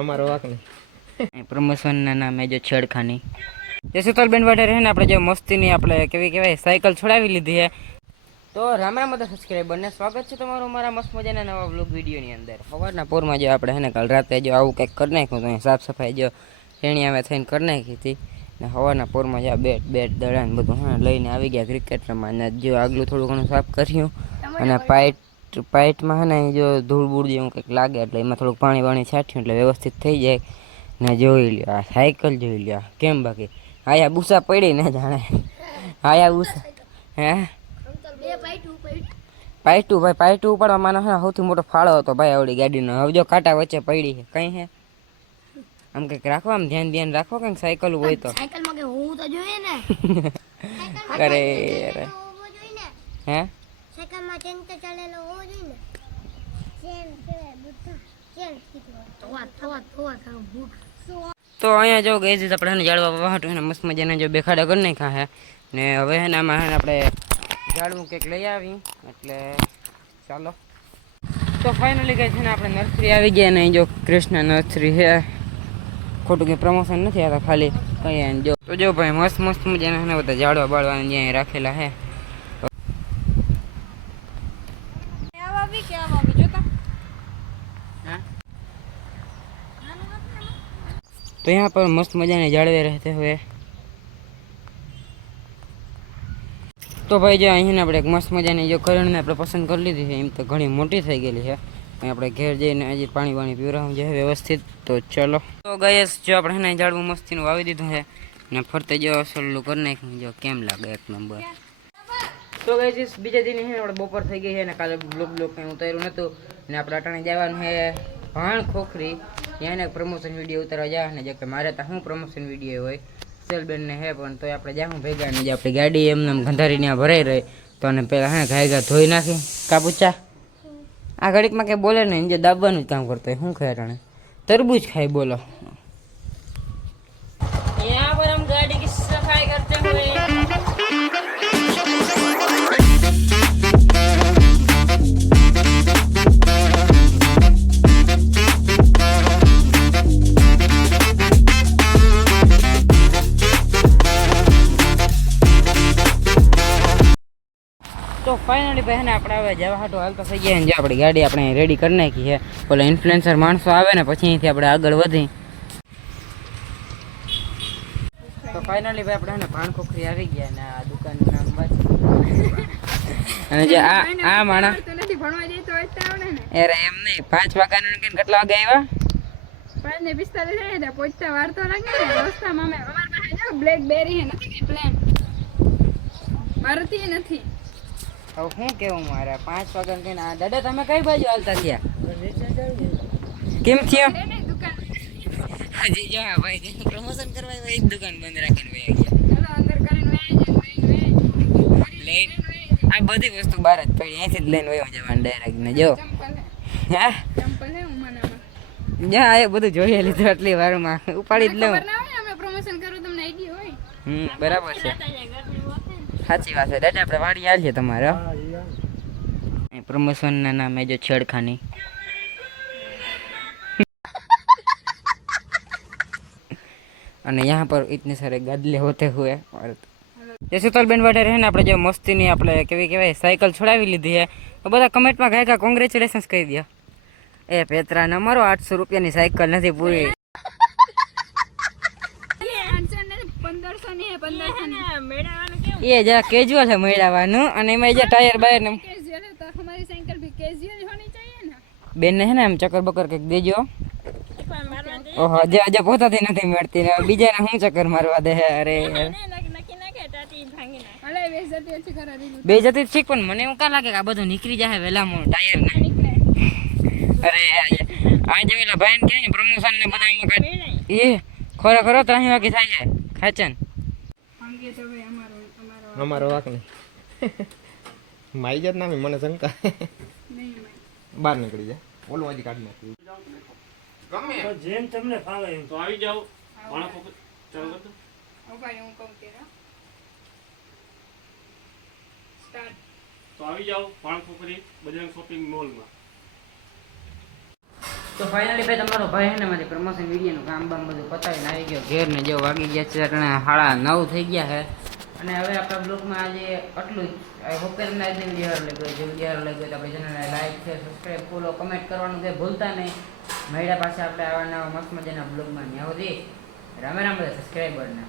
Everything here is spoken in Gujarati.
અમારો વાક નહીં પ્રમોશનના નામે જો છેડખાની જે સુતલબેન વાડે રહે ને આપણે જો મસ્તીની આપણે કેવી કહેવાય સાયકલ છોડાવી લીધી છે. તો રામ રામ બધા સબસ્ક્રાઈબરને સ્વાગત છે તમારું મારા મસ્ત મજાના નવા બ્લોગ વિડીયોની અંદર. સવારના પોરમાં જો આપણે હે ને કાલ રાતે જો આવું કંઈક કરી નાખ્યું તો સાફ સફાઈ જો તેણી અમે થઈને કરી નાખી હતી ને સવારના પોરમાં જો બેટ દડા ને બધું હા લઈને આવી ગયા ક્રિકેટ રમવા અને જો આગલું થોડું ઘણું સાફ કર્યું અને પાઇટમાં હે ને જો ધૂળ બૂળ જેવું કંઈક લાગે એટલે એમાં થોડુંક પાણી છાંટ્યું એટલે વ્યવસ્થિત થઈ જાય ને જોઈ લ્યો આ સાયકલ જોઈ લ્યો કેમ બાકી આયા બુસા પડી ને જાણે આયા બુસા હે પાઇટું ભાઈ પાઇટું ઉપાડવામાં સૌથી મોટો ફાળો હતો ભાઈ આવડી ગાડીનો. હવે જો કાંટા વચ્ચે પડી છે કઈ હે આમ કંઈક રાખો આમ ધ્યાન રાખો કંઈક સાયકલ હોય તો સાયકલમાં કે હું તો જોઈએ ને અરે હે સાયકલમાં ચેન તો ચાલેલો હોવો જોઈએ ને ચેન છે બુઠા ચેન તો અહીંયા જો ગઈ છે આપણે જાળવા વાહટું એને મસ્ત મજાને જો બેખાડા કરી નાખ્યા હે ને હવે હે ને આમાં આપણે ઝાડવું કંઈક લઈ આવી એટલે ચાલો. તો ફાઇનલી ગઈ છે ને આપણે નર્સરી આવી ગયા ને જો કૃષ્ણ નર્સરી છે ખોટું કંઈ પ્રમોશન નથી આવતા ખાલી કંઈ જો તો જો ભાઈ મસ્ત મજાના બધા ઝાડવા બાળવાને જ્યાં રાખેલા હે तो यहाँ पर मस्त मजाने जाड़वे रहते हुए तो भाई जो अहीं આપણે મસ્ત મજાની જો કરણને આપણે પસંદ કરી લીધી છે એમ તો ઘણી મોટી થઈ ગયેલી છે આપણે ઘેર જઈને હજી પાણી પીવરાવું છે વ્યવસ્થિત. તો ચલો તો ગઈસ જો આપણે એને ઝાડવું મસ્તીનું વાવી દીધું છે ને ફરતે જો સલ્લું કરી નાખ્યું જો કેમ લાગે એક નંબર. તો ગઈસ બીજા દિન આપણે બપોર થઈ ગઈ છે ને કાલે બ્લોગ કંઈ ઉતાર્યું નહોતું ને આપણે અટાણે જવાનું છે ભાણ ખોખરી ત્યાં પ્રમોશન વિડીયો ઉતારવા જાય ને જે કે મારે તો શું પ્રમોશન વિડીયો હોય સેલબેન ને હે પણ તો આપણે જાઉં ભેગા ને જે આપણી ગાડી એમને ગંધારી ભરાઈ રહી તો અને પેલા હે ઘાય ધોઈ નાખી કાબુચા આ ઘડીકમાં કંઈ બોલે ને જે દાબવાનું જ કામ કરતો હોય શું ખાય અટાણે તરબૂચ ખાય બોલો यहाँ पर हम गाड़ी की सफाई करते हुए तो फाइनली बहन આપણે હવે જવા હાટો હાલતા થઈ ગયા ને જે આપણી ગાડી આપણે રેડી કરી નાખી છે ઓલા ઇન્ફ્લુએન્સર માણસો આવે ને પછી અહીંથી આપણે આગળ વધી. તો ફાઇનલી ભાઈ આપણે ભાણ ખોખરી આવી ગયા ને આ દુકાનનું નામ અને જે આ માણા અરે એમ નહીં 5 વાગ્યાનું કે કેટલા વાગે આવ્યા 5:45 પહોંચતા વાર તો લાગે ને રસ્તામાં અમાર પાસે જો બ્લેકબેરી હે નથી કે પ્લાન મારુતિ નથી. હવે શું કેવું મારે 5 વાગ્યા કહીને આ દાદા તમે કઈ બાજુ હાલતા થયા કેમ થયો હજી જો ભાઈ પ્રમોશન કરવા આવ્યા એક દુકાન બંધ રાખીને વયા ગયા ચલો અંદર કરીને લઈને આ બધી વસ્તુ બહાર જ પડી અહીંથી જ લઈને વયો જવાનું ડાયરેક્ટ ને જો હા ચંપલ હે ઉમાનામાં જા એ બધું જોઈ લીધું આટલી વારમાં ઉપાડી જ લઉં અમે પ્રમોશન કરું તમને આઈડિયા હોય બરાબર છે સાચી વાત છે દાદા આપણે વાડી આવીએ તમારે પ્રમોશનના નામે જો છેડખાની અને यहाँ पर इतने सारे गदले होते हुए જે સુતલબેન વાડે રહે ને આપણે જો મસ્તીની આપણે કેવી કહેવાય સાયકલ છોડાવી લીધી છે તો બધા કમેન્ટમાં ગાયકા કોંગ્રેચ્યુલેશન્સ કહી દો. એ પેતરા ન મારો 800 રૂપિયાની સાયકલ નથી પૂરી 1500 ની 1500 મેળાવાનું કેવું એ જરા કેજ્યુઅલ છે મેળાવાનું અને એમાં જે ટાયર બાયર ને કેઝ્યુઅલ है तो हमारी साइकिल भी कैजुअल होनी चाहिए ना બેન ને હે ને એમ ચક્કર બકર કંઈક દેજો. ઓહો જે પોતાથી નથી મળતી ને બીજાને હું ચક્કર મારવા દે અરે અલે બેઇજ્જતી ઓછી કરા દીધું બેઇજ્જતી ઠીક પણ મને એવું કાં લાગે કે આ બધું નીકળી જાય વહેલા મોં ટાયર ને અરે આ જે પેલા ભાઈ ને કે પ્રમોશન ને બધા એમાં એ ખરો ત્રાહી વાગી થાય છે ખાચન માંગે તો ભાઈ અમારો અમારો વાક નહીં માઈ જાત નામી મને શંકા નહીં બહાર નીકળી જાય ઓલું હજી કાઢી નાખ્યું ગમે તો જેમ તમને ફાવે એમ તો આવી જાઓ માણસ ચાલો કરતો ભાઈ હું કહું તેરા સ્ટાર્ટ તો આવી જાઓ પાણખોખરી બજરંગ શોપિંગ મોલમાં. તો ફાઇનલી ભાઈ તમારો ભાઈ છે ને મારી પ્રમોશન વિડીયોનું કામ બામ બધું પતાવીને આવી ગયો ઘેર ને જો વાગી ગયા છે એટલે 9:30 થઈ ગયા છે અને હવે આપણા બ્લોગમાં આજે આટલું જ આઈ હોપ કે તમને આજનો વિડીયો સારો લાગ્યો જો વિડીયો સારો લાગ્યો તો આપણી ચેનલને like share subscribe follow comment કરવાનું કંઈ ભૂલતા નહીં મળ્યા પાસે આપણે આવા નવા મસ્ત મજાના બ્લોગમાં ત્યાં સુધી રામે રામ બધા સબસ્ક્રાઈબરને